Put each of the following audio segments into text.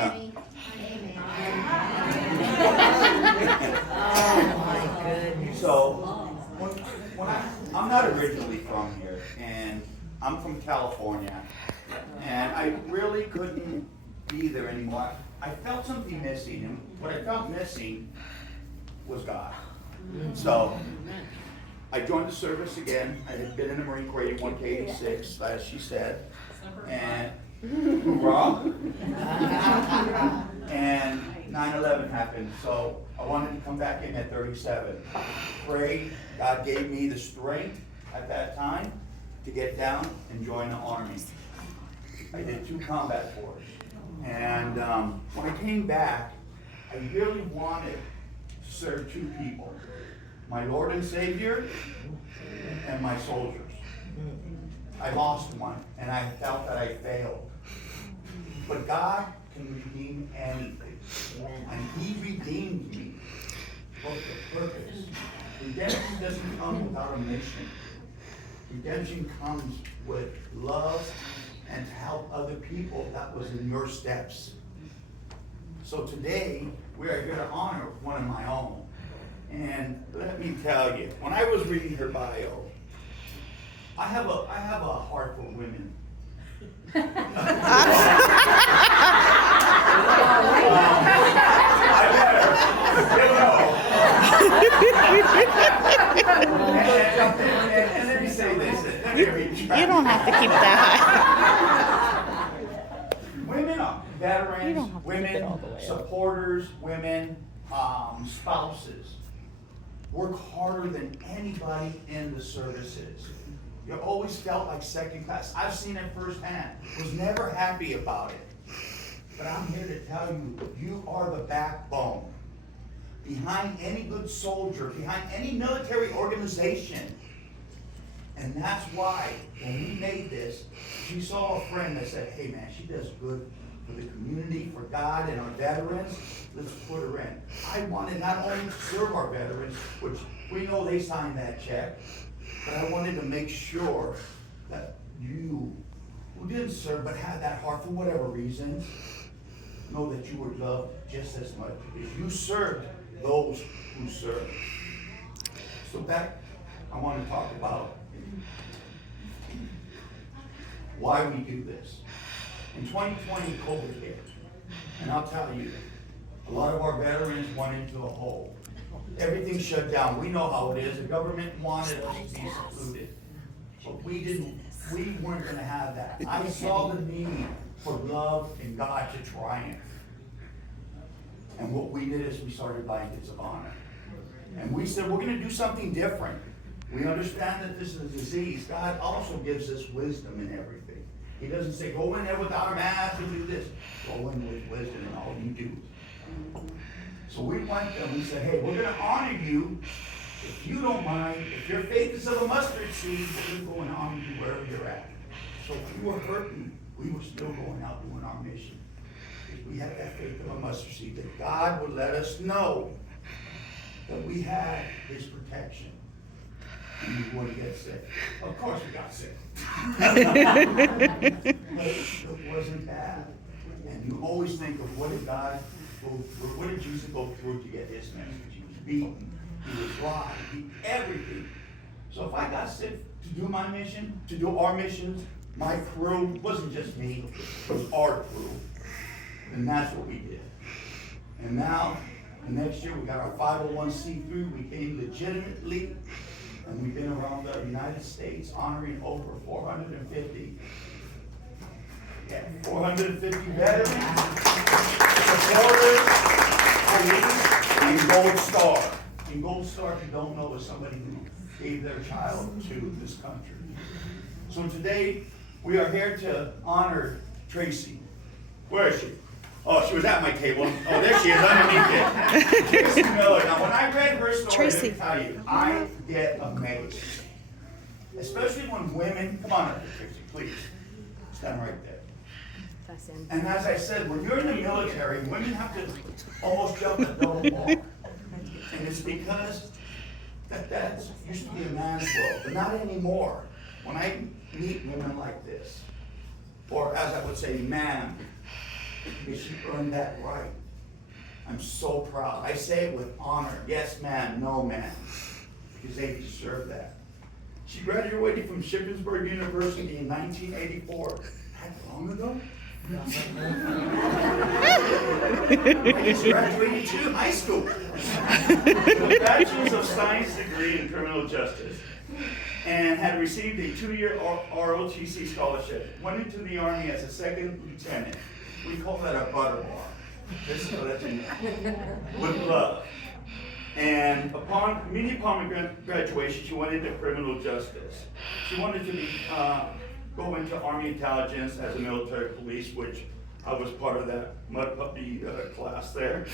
Amen. Oh my goodness. So, when I'm not originally from here, and I'm from California, and I really couldn't be there anymore. I felt something missing, and what I felt missing was God. So, I joined the service again. I had been in the Marine Corps 81 to 86, as she said, and hoorah! And 9/11 happened, so I wanted to come back in at 37. Prayed, God gave me the strength at that time to get down and join the Army. I did 2 combat tours. And when I came back, I really wanted to serve 2 people. My Lord and Savior and my soldiers. I lost one, and I felt that I failed. But God can redeem anything. And He redeemed me for the purpose. Redemption doesn't come without a mission. Redemption comes with love and to help other people that was in your steps. So today, we are here to honor one of my own. And let me tell you, when I was reading her bio, I have a heart for women. I better. And let me say this. You don't have to keep that. Women are veterans, women supporters, women spouses work harder than anybody in the services. You always felt like second class. I've seen it firsthand. Was never happy about it. But I'm here to tell you, you are the backbone. Behind any good soldier, behind any military organization. And that's why, when we made this, she saw a friend that said, hey man, she does good for the community, for God and our veterans. Let's put her in. I wanted not only to serve our veterans, which we know they signed that check, but I wanted to make sure that you, who didn't serve but had that heart for whatever reason, know that you were loved just as much as you served those who served. So that, I want to talk about why we do this. In 2020, COVID hit, and I'll tell you, a lot of our veterans went into a hole. Everything shut down. We know how it is. The government wanted us to be secluded, but we weren't going to have that. I saw the need for love and God to triumph. And what we did is we started Blankets of Honor. And we said, we're going to do something different. We understand that this is a disease. God also gives us wisdom in everything. He doesn't say, go in there without a mask and do this. Go in with wisdom in all you do. So we went and we said, hey, we're going to honor you. If you don't mind, if your faith is of a mustard seed, we're going to go and honor you wherever you're at. So if you were hurting, we were still going out doing our mission. We had that faith of a mustard seed, that God would let us know that we had His protection and we wouldn't get sick. Of course we got sick. But it wasn't bad. And you always think of what did God go through, what did Jesus go through to get His message? He was beaten, He was lied, everything. So if I got sick to do my mission, to do our missions, my crew, it wasn't just me, it was our crew. And that's what we did. And now, the next year, we got our 501c3. We came legitimately, and we've been around the United States honoring over 450 veterans, supporters, police, and Gold Star. And Gold Star, if you don't know, is somebody who gave their child to this country. So today, we are here to honor Tracy. Where is she? Oh, she was at my table. Oh, there she is, underneath it. Tracy Miller. Now, when I read her story, Tracy. let me tell you, I get amazed. Especially when women, come on up here, Tracy, please. Stand right there. And as I said, when you're in the military, women have to almost jump a double walk. And it's because that used to be a man's world, but not anymore. When I meet women like this, or as I would say, ma'am, because she earned that right. I'm so proud. I say it with honor. Yes, ma'am, no, ma'am, because they deserve that. She graduated from Shippensburg University in 1984. That long ago? I just graduated too, high school. With a Bachelor's of Science degree in Criminal Justice, and had received a 2-year ROTC scholarship. Went into the Army as a second lieutenant. We call that a butter bar. Just so that you know. With love. And immediately upon graduation, she went into criminal justice. She wanted to go into Army intelligence as a military police, which I was part of that mud puppy class there.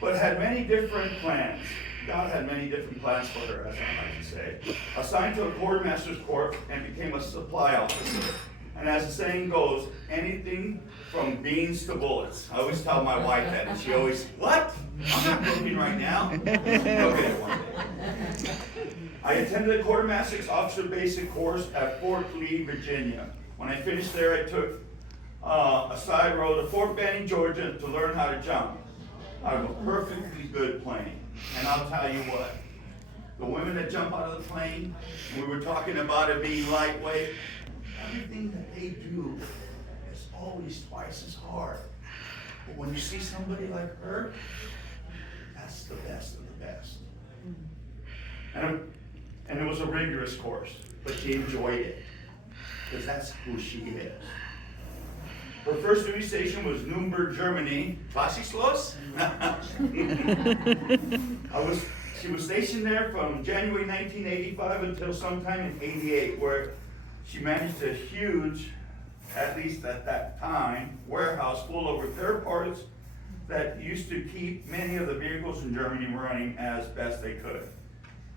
But had many different plans. God had many different plans for her, as I like to say. Assigned to a quartermaster's corps and became a supply officer. And as the saying goes, anything from beans to bullets. I always tell my wife that, and she always, what? I'm not cooking right now. Okay, one day. I attended the quartermaster's officer basic course at Fort Lee, Virginia. When I finished there, I took a side road to Fort Benning, Georgia, to learn how to jump out of a perfectly good plane. And I'll tell you what, the women that jump out of the plane, we were talking about it being lightweight, everything that they do is always twice as hard. But when you see somebody like her, that's the best of the best. And it was a rigorous course, but she enjoyed it, because that's who she is. Her first duty station was Nuremberg, Germany. Was ich los? She was stationed there from January 1985 until sometime in '88, where she managed a huge, at least at that time, warehouse full of repair parts that used to keep many of the vehicles in Germany running as best they could.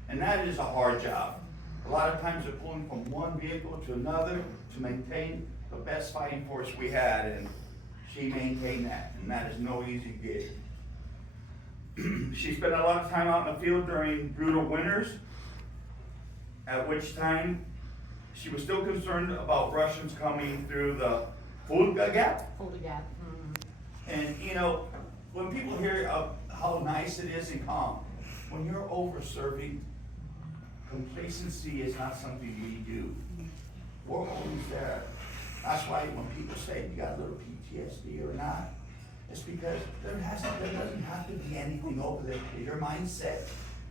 And that is a hard job. A lot of times they're pulling from one vehicle to another to maintain the best fighting force we had, and she maintained that, and that is no easy gig. She spent a lot of time out in the field during brutal winters, at which time she was still concerned about Russians coming through the Fulda Gap. Fulda Gap. Mm-hmm. And you know, when people hear how nice it is and calm, when you're over serving, complacency is not something we do. We're always there. That's why when people say you got a little PTSD or not, it's because there doesn't have to be anything over there. Your mindset,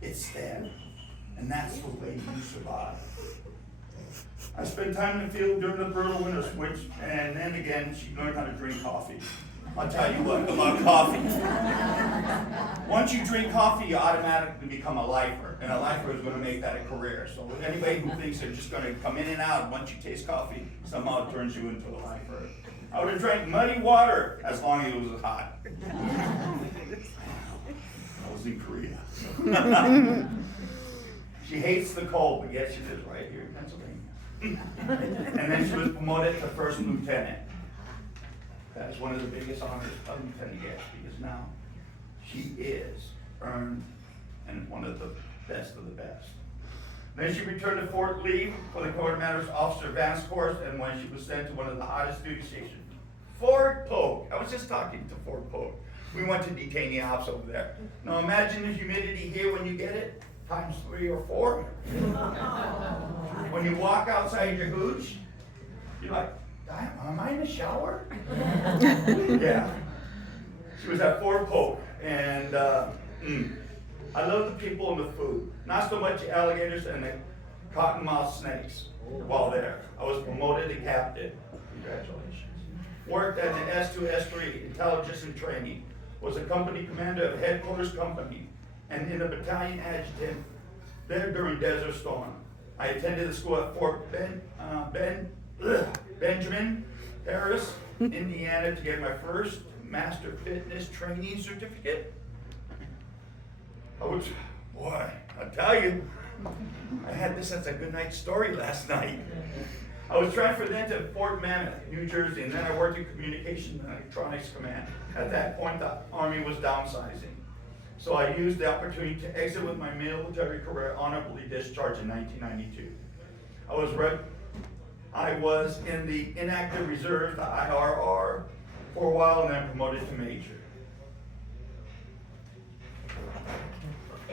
it's there. And that's the way you survive. I spent time in the field during the brutal winter switch, and then again, she learned how to drink coffee. I'll tell you what about coffee. Once you drink coffee, you automatically become a lifer, and a lifer is going to make that a career. So anybody who thinks they're just going to come in and out, once you taste coffee, somehow it turns you into a lifer. I would have drank muddy water as long as it was hot. I was in Korea. She hates the cold, but yet she lives right here in Pennsylvania. And then she was promoted to first lieutenant. That is one of the biggest honors a lieutenant gets, because now she is earned and one of the best of the best. Then she returned to Fort Lee for the Quartermaster's Officer Advanced Course, and when she was sent to one of the hottest duty stations, Fort Polk. I was just talking to Fort Polk. We went to detainee ops over there. Now imagine the humidity here when you get it, times 3 or 4. When you walk outside your hooch, you're like, am I in the shower? Yeah. She was at Fort Polk, and I love the people and the food. Not so much alligators and the cottonmouth snakes while there. I was promoted to captain. Congratulations. Worked at the S2, S3, intelligence and training. Was a company commander of headquarters company, and in a battalion adjutant there during Desert Storm. I attended the school at Fort Benjamin, Paris, Indiana, to get my first master fitness training certificate. I tell you, I had this as a good night story last night. I was transferred then to Fort Mammoth, New Jersey, and then I worked in Communications and Electronics Command. At that point, the Army was downsizing. So I used the opportunity to exit with my military career honorably discharged in 1992. I was in the inactive reserve, the IRR, for a while and then promoted to major.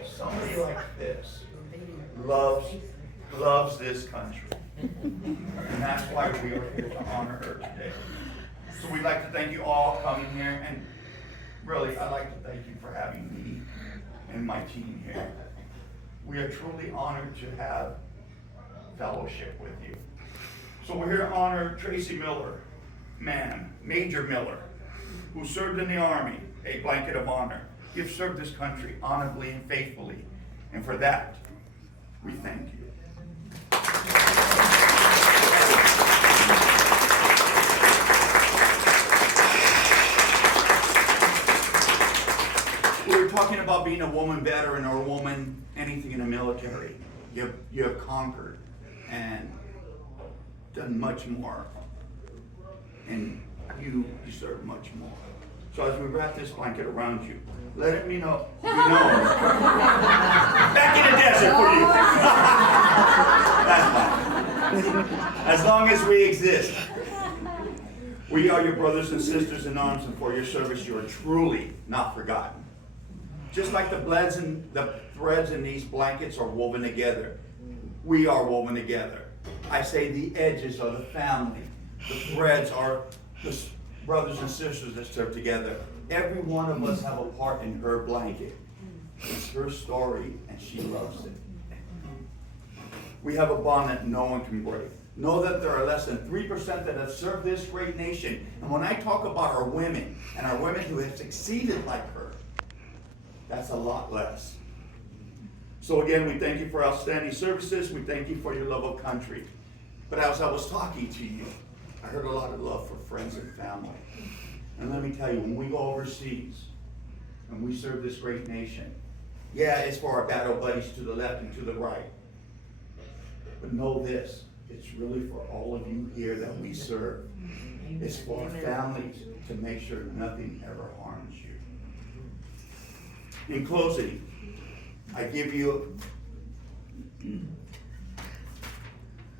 Somebody like this loves this country. And that's why we are here to honor her today. So we'd like to thank you all coming here, and really, I'd like to thank you for having me and my team here. We are truly honored to have fellowship with you. So we're here to honor Tracy Miller, ma'am, Major Miller, who served in the Army, a blanket of honor. You've served this country honorably and faithfully, and for that, we thank you. We were talking about being a woman veteran or a woman anything in the military. You have conquered and done much more, and you deserve much more. So as we wrap this blanket around you, let me know. Back in the desert for you. That's fine. As long as we exist. We are your brothers and sisters in arms, and for your service you are truly not forgotten. Just like the threads in these blankets are woven together, we are woven together. I say the edges are the family. The threads are the brothers and sisters that serve together. Every one of us have a part in her blanket. It's her story, and she loves it. We have a bond that no one can break. Know that there are less than 3% that have served this great nation. And when I talk about our women, and our women who have succeeded like her, that's a lot less. So again, we thank you for outstanding services. We thank you for your love of country. But as I was talking to you, I heard a lot of love for friends and family. And let me tell you, when we go overseas and we serve this great nation, yeah, it's for our battle buddies to the left and to the right. But know this, it's really for all of you here that we serve. It's for our families to make sure nothing ever harms you. In closing, I give you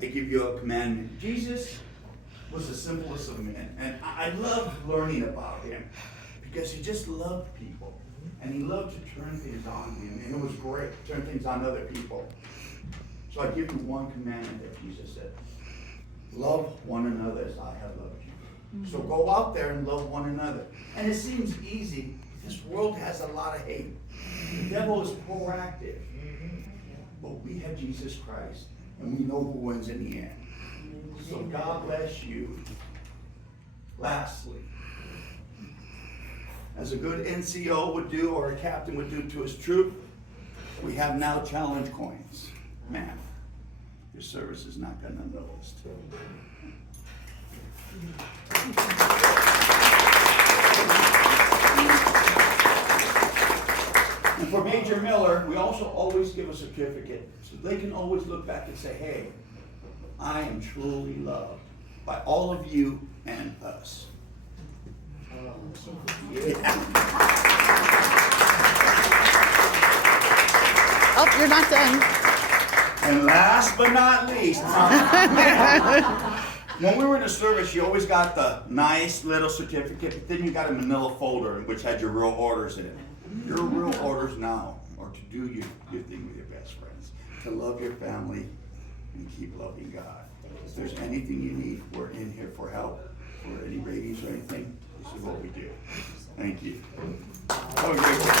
a commandment. Jesus was the simplest of men, and I loved learning about him because he just loved people, and he loved to turn things on him, and it was great to turn things on other people. So I give you one commandment that Jesus said: love one another as I have loved you. So go out there and love one another. And it seems easy. This world has a lot of hate. The devil is proactive. But we have Jesus Christ, and we know who wins in the end. So God bless you. Lastly, as a good NCO would do, or a captain would do to his troop, we have now challenge coins. Man, your service is not going to know this too. And for Major Miller, we also always give a certificate, so they can always look back and say, hey, I am truly loved by all of you and us. Yeah. Oh, you're not done. And last but not least, when we were in the service, you always got the nice little certificate, but then you got a manila folder which had your real orders in it. Your real orders now are to do your thing with your best friends, to love your family, and keep loving God. If there's anything you need, we're in here for help, for any ratings or anything. This is what we do. Thank you. Have a great day.